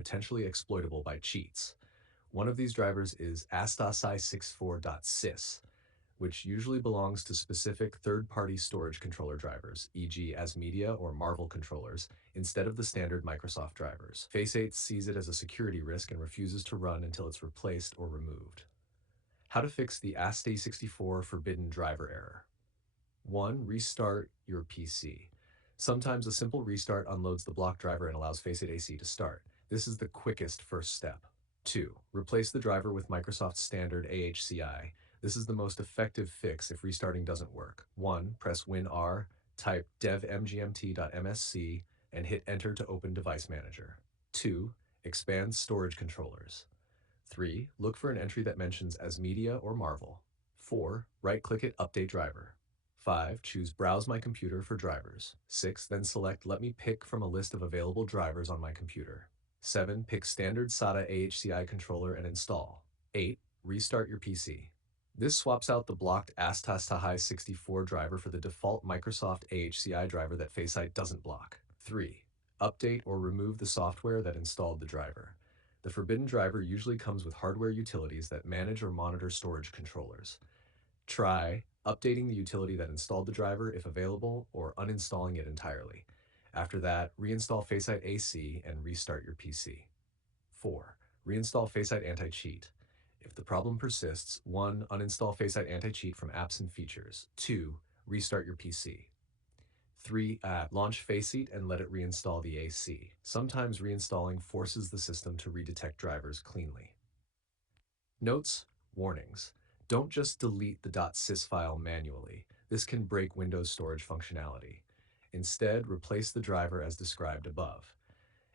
potentially exploitable by cheats. One of these drivers is asstahci64.sys, which usually belongs to specific third-party storage controller drivers, e.g. as media or Marvel controllers, instead of the standard Microsoft drivers. Faceit sees it as a security risk and refuses to run until it's replaced or removed. How to fix the asstahci64 forbidden driver error. 1. Restart your PC. Sometimes a simple restart unloads the block driver and allows Faceit AC to start. This is the quickest first step. 2. Replace the driver with Microsoft's standard AHCI. This is the most effective fix if restarting doesn't work. 1. Press WinR, type devmgmt.msc, and hit Enter to open Device Manager. 2. Expand storage controllers. 3. Look for an entry that mentions as media or Marvel. 4. Right-click it, Update Driver. 5. Choose Browse My Computer for drivers. 6. Then select Let me pick from a list of available drivers on my computer. 7. Pick Standard SATA AHCI Controller and install. 8. Restart your PC. This swaps out the blocked asstahci64 driver for the default Microsoft AHCI driver that Faceit doesn't block. 3. Update or remove the software that installed the driver. The forbidden driver usually comes with hardware utilities that manage or monitor storage controllers. Try updating the utility that installed the driver if available, or uninstalling it entirely. After that, reinstall Faceit AC and restart your PC. 4. Reinstall Faceit Anti-Cheat. If the problem persists, 1. Uninstall Faceit Anti-Cheat from apps and features. 2. Restart your PC. 3. Launch Faceit and let it reinstall the AC. Sometimes reinstalling forces the system to redetect drivers cleanly. Notes, warnings. Don't just delete the .sys file manually. This can break Windows storage functionality. Instead, replace the driver as described above.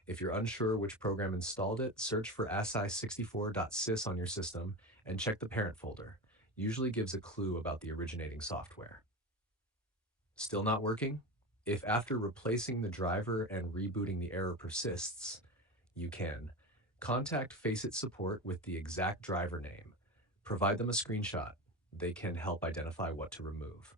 If you're unsure which program installed it, search for asstahci64.sys on your system and check the parent folder. Usually gives a clue about the originating software. Still not working? If after replacing the driver and rebooting the error persists, you can contact Faceit support with the exact driver name. Provide them a screenshot. They can help identify what to remove.